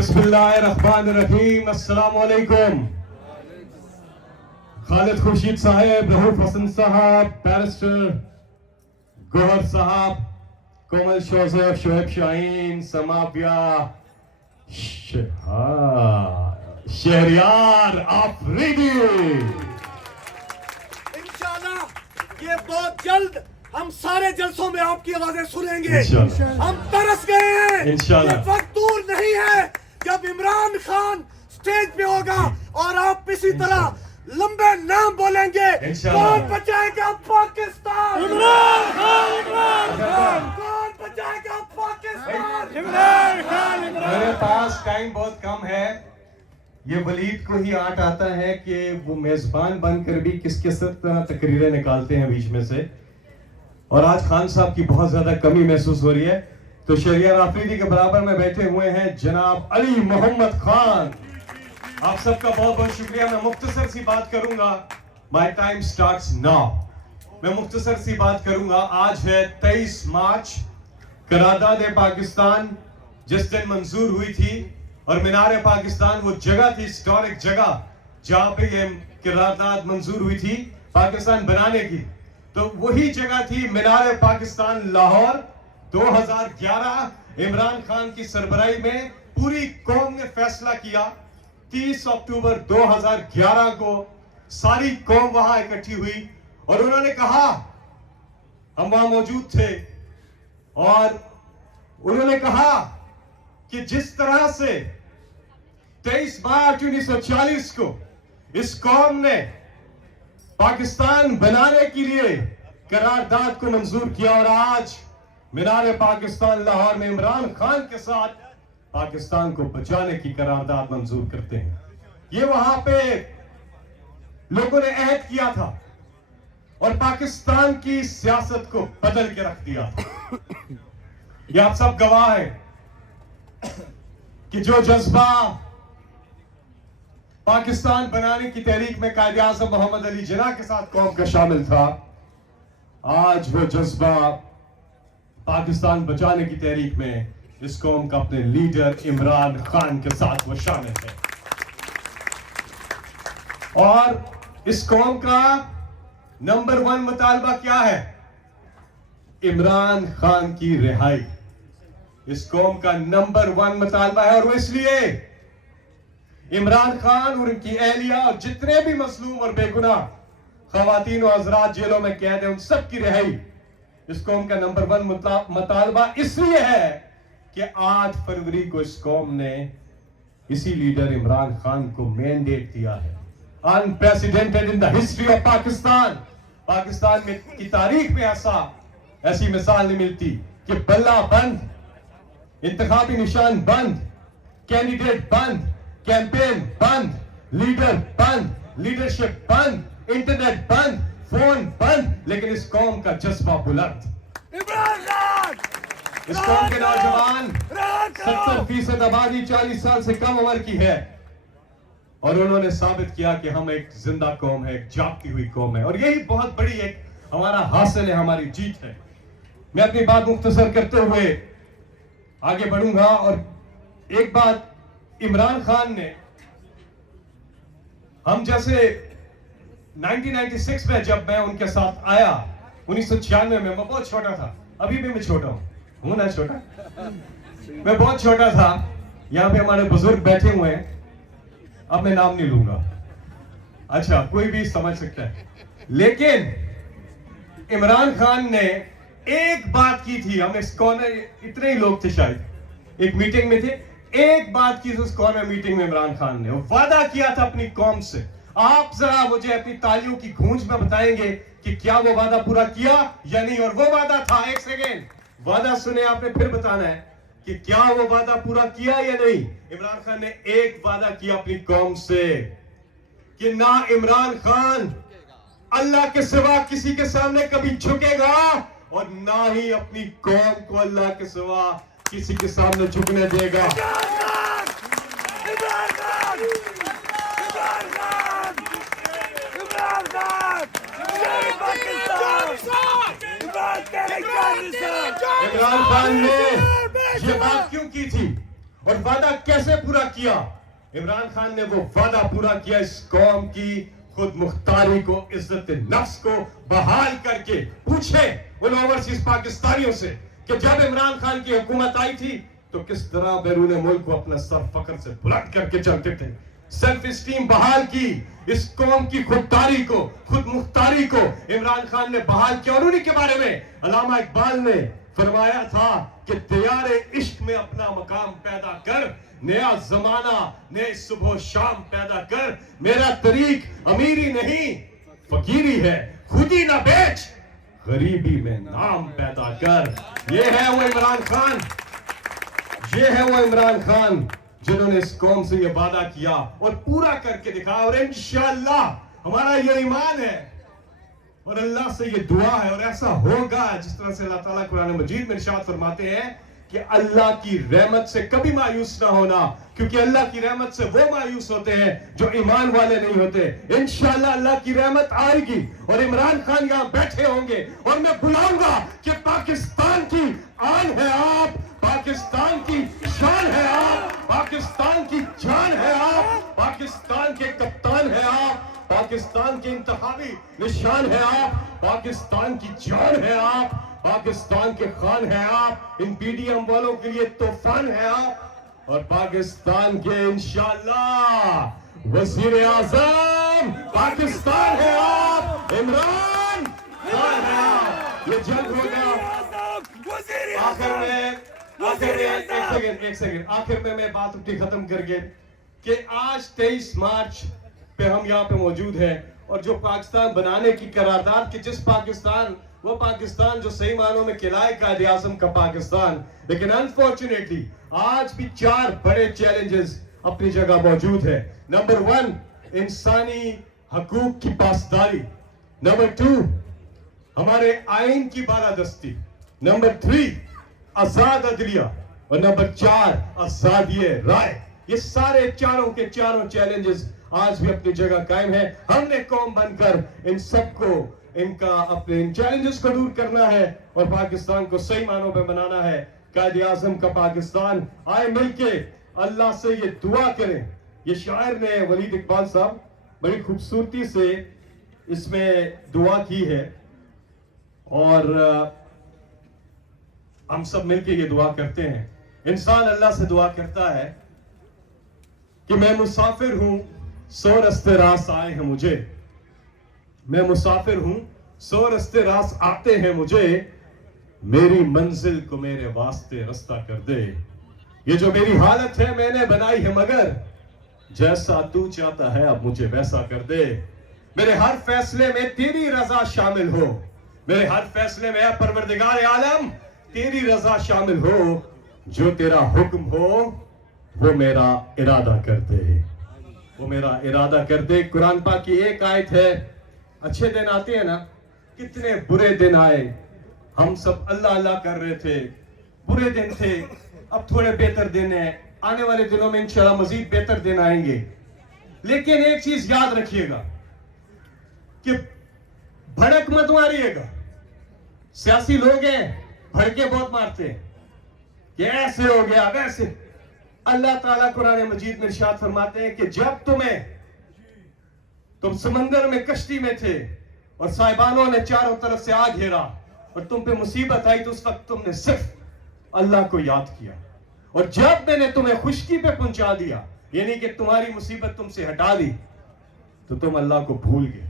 बिस्मिल्लाहिर्रहमानिर्रहीम। अस्सलाम वालेकुम। खालिद खुर्शीद साहब, रहूफ हसन साहब, बैरिस्टर गौहर साहब, कोमल जोसेफ, शोएब शाहीन, समाविया, शहरियार आफरीदी। इंशाल्लाह ये बहुत जल्द हम सारे जलसों में आपकी आवाजें सुनेंगे। हम तरस गए हैं। इंशाल्लाह। ये वक्त दूर नहीं है जब इमरान खान स्टेज पे होगा और आप इसी तरह लंबे नाम बोलेंगे। इंशाल्लाह। कौन बचाएगा पाकिस्तान? इमरान खान, इमरान खान। कौन बचाएगा पाकिस्तान? इमरान खान, इमरान। मेरे पास टाइम बहुत कम है। ये वलीद को ही आट आता है कि वो मेजबान बनकर भी किस किस तरह तकरीरें निकालते हैं बीच में से, और आज खान साहब की बहुत ज्यादा कमी महसूस हो रही है। तो शहरियार आफरीदी के बराबर में बैठे हुए हैं जनाब अली मोहम्मद खान। आप सबका बहुत बहुत शुक्रिया। मैं मुख्तसर सी बात करूंगा। My time starts now. मैं मुख्तसर सी बात करूंगा। आज है 23 मार्च। करारदाद पाकिस्तान जिस दिन मंजूर हुई थी, और मीनार पाकिस्तान वो जगह थी, हिस्टोरिक जगह जहां पे ये करारदाद मंजूर हुई थी पाकिस्तान बनाने की। तो वही जगह थी मीनार पाकिस्तान लाहौर। 2011 इमरान खान की सरबराही में पूरी कौम ने फैसला किया। 30 अक्टूबर 2011 को सारी कौम वहां इकट्ठी हुई और उन्होंने कहा, हम वहां मौजूद थे, और उन्होंने कहा कि जिस तरह से 23 मार्च 1940 को इस कौम ने पाकिस्तान बनाने के लिए करारदाद को मंजूर किया, और आज मीनार पाकिस्तान लाहौर में इमरान खान के साथ पाकिस्तान को बचाने की करारदाद मंजूर करते हैं। ये वहां पे लोगों ने अहद किया था और पाकिस्तान की सियासत को बदल के रख दिया था। ये आप सब गवाह हैं कि जो जज्बा पाकिस्तान बनाने की तहरीक में कायदे आज़म मोहम्मद अली जिन्ना के साथ कौम का शामिल था, आज वो जज्बा पाकिस्तान बचाने की तहरीक में इस कौम का अपने लीडर इमरान खान के साथ वो शामिल है। और इस कौम का नंबर 1 मुतालबा क्या है? इमरान खान की रिहाई। इस कौम का नंबर 1 मुतालबा है, और वो इसलिए इमरान खान और उनकी अहलिया और जितने भी मजलूम और बेगुनाह खवातीन और हजरात जेलों में कैद हैं, उन सब की रिहाई इस कौम का नंबर 1 मुतालबा इसलिए है कि 8 फरवरी को इस कौम ने इसी लीडर इमरान खान को मैंडेट दिया है। Unprecedented in the history of Pakistan. Pakistan में की तारीख में ऐसी मिसाल नहीं मिलती कि बल्ला बंद, इंतखाबी निशान बंद, कैंडिडेट बंद, कैंपेन बंद, लीडर बंद, लीडरशिप बंद, इंटरनेट बंद, फोन बंद, लेकिन इस कौम का जज्बा बुलंद। इमरान खान। इस कौम के नौजवान 70% आबादी 40 साल से कम उम्र की है, और उन्होंने साबित किया कि हम एक जिंदा कौम है, एक जागती हुई कौम है, और यही बहुत बड़ी एक हमारा हासिल है, हमारी जीत है। मैं अपनी बात मुख्तसर करते हुए आगे बढ़ूंगा। और एक बात, इमरान खान ने, हम जैसे 1996 में जब मैं उनके साथ आया, 1996 में, मैं बहुत छोटा था। अभी भी मैं छोटा हूं ना छोटा? मैं बहुत छोटा था। यहां पे हमारे बुजुर्ग बैठे हुए हैं, अब मैं नाम नहीं लूंगा, अच्छा कोई भी समझ सकता है। लेकिन इमरान खान ने एक बात की थी, हम इस कॉर्नर इतने ही लोग थे शायद, एक मीटिंग में थे, एक बात की थी उस कॉर्नर मीटिंग में इमरान खान ने, वो वादा किया था अपनी कौम से। आप जरा मुझे अपनी तालियों की गूंज में बताएंगे कि क्या वो वादा पूरा किया या नहीं। और वो वादा था, एक सेकेंड, वादा सुने आपने, फिर बताना है कि क्या वो वादा पूरा किया या नहीं। इमरान खान ने एक वादा किया अपनी कौम से कि ना इमरान खान अल्लाह के सिवा किसी के सामने कभी झुकेगा, और ना ही अपनी कौम को अल्लाह के सिवा किसी के सामने झुकने देगा। इमरान खान ने ये बात क्यों की थी اور وعدہ کیسے پورا کیا؟ عمران خان نے وہ وعدہ پورا کیا اس قوم کی خود مختاری کو، عزت نفس کو بحال کر کے۔ پوچھیں ان اوورسیز پاکستانیوں سے کہ جب عمران خان کی حکومت آئی تھی تو کس طرح بیرون ملک کو اپنا سر فخر سے بلند کر کے چلتے تھے۔ سیلف اسٹیم بحال کی، اس قوم کی خودداری کو، خود مختاری کو عمران خان نے بحال کیا۔ اور انہی کے بارے میں علامہ اقبال نے فرمایا تھا کہ دیار عشق میں اپنا مقام پیدا کر، نیا زمانہ نئے صبح و شام پیدا کر، میرا طریق امیری نہیں فقیری ہے، خودی نہ بیچ غریبی میں نام پیدا کر۔ یہ ہے وہ عمران خان، یہ ہے وہ عمران خان جنہوں نے اس قوم سے یہ وعدہ کیا اور پورا کر کے دکھایا۔ اور انشاءاللہ ہمارا یہ ایمان ہے اور اللہ سے یہ دعا ہے اور ایسا ہوگا جس طرح سے اللہ تعالیٰ قرآن مجید میں ارشاد فرماتے ہیں کہ اللہ کی رحمت سے کبھی مایوس نہ ہونا، کیونکہ اللہ کی رحمت سے وہ مایوس ہوتے ہیں جو ایمان والے نہیں ہوتے۔ انشاءاللہ اللہ کی رحمت آئے گی اور عمران خان یہاں بیٹھے ہوں گے اور میں بلاؤں گا کہ پاکستان کی آن ہے آپ، پاکستان کی شان ہے آپ، پاکستان کی جان ہے آپ، پاکستان کے کپتان ہے آپ، پاکستان کے انتخابی نشان ہے آپ، پاکستان کی جان ہے آپ، پاکستان کے خان ہے آپ، ان پی ڈی ایم والوں کے لیے طوفان ہے آپ، اور پاکستان کے انشاءاللہ وزیر اعظم پاکستان ہے آپ، عمران خان ہے آپ۔ یہ جنگ ہو گیا۔ آخر میں بات اپنی ختم کر کے کہ آج 23 مارچ پہ ہم یہاں پہ موجود ہیں اور جو پاکستان بنانے کی قرارداد، کہ جس پاکستان، وہ پاکستان جو صحیح معنوں میں قلعہ قائد اعظم کا پاکستان، لیکن انفارچونیٹلی آج بھی 4 بڑے چیلنجز اپنی جگہ موجود ہے۔ نمبر 1 انسانی حقوق کی پاسداری، نمبر 2 ہمارے آئین کی بالادستی، نمبر 3 آزاد عدلیہ، اور نمبر 4 آزادی رائے۔ یہ سارے چاروں کے چاروں چیلنجز آج بھی اپنی جگہ قائم ہیں۔ ہم نے قوم بن کر ان سب کو، اپنے ان چیلنجز کو دور کرنا ہے اور پاکستان کو صحیح معنوں پہ بنانا ہے، قائد اعظم کا پاکستان۔ آئے مل کے اللہ سے یہ دعا کریں۔ یہ شاعر نے، ولید اقبال صاحب، بڑی خوبصورتی سے اس میں دعا کی ہے اور ہم سب مل کے یہ دعا کرتے ہیں۔ انسان اللہ سے دعا کرتا ہے کہ میں مسافر ہوں، 100 رستے راس آئے ہیں مجھے، میں مسافر ہوں، 100 رستے راس آتے ہیں مجھے، میری منزل کو میرے واسطے رستہ کر دے۔ یہ جو میری حالت ہے میں نے بنائی ہے، مگر جیسا تو چاہتا ہے اب مجھے ویسا کر دے۔ میرے ہر فیصلے میں تیری رضا شامل ہو، میرے ہر فیصلے میں اے پروردگار عالم تیری رضا شامل ہو، جو تیرا حکم ہو وہ میرا ارادہ کر دے، وہ میرا ارادہ کر دے۔ قرآن پاک کی ایک آیت ہے، اچھے دن آتے ہیں نا، کتنے برے دن آئے، ہم سب اللہ اللہ کر رہے تھے، برے دن تھے، اب تھوڑے بہتر دن ہیں، آنے والے دنوں میں انشاءاللہ مزید بہتر دن آئیں گے۔ لیکن ایک چیز یاد رکھیے گا کہ بھڑک مت ماریے گا۔ سیاسی لوگ ہیں، بھڑکے بہت مارتے ہیں کہ ایسے ہو گیا ویسے۔ اللہ تعالیٰ قرآن مجید میں ارشاد فرماتے ہیں کہ جب تم سمندر میں کشتی میں تھے اور صاحبانوں نے چاروں طرف سے آ گھیرا اور تم پہ مصیبت آئی، تو اس وقت تم نے صرف اللہ کو یاد کیا، اور جب میں نے تمہیں خشکی پہ پہنچا دیا، یعنی کہ تمہاری مصیبت تم سے ہٹا دی، تو تم اللہ کو بھول گئے۔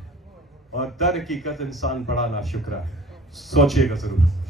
اور در حقیقت انسان بڑا ناشکرا ہے۔ سوچئے گا ضرور۔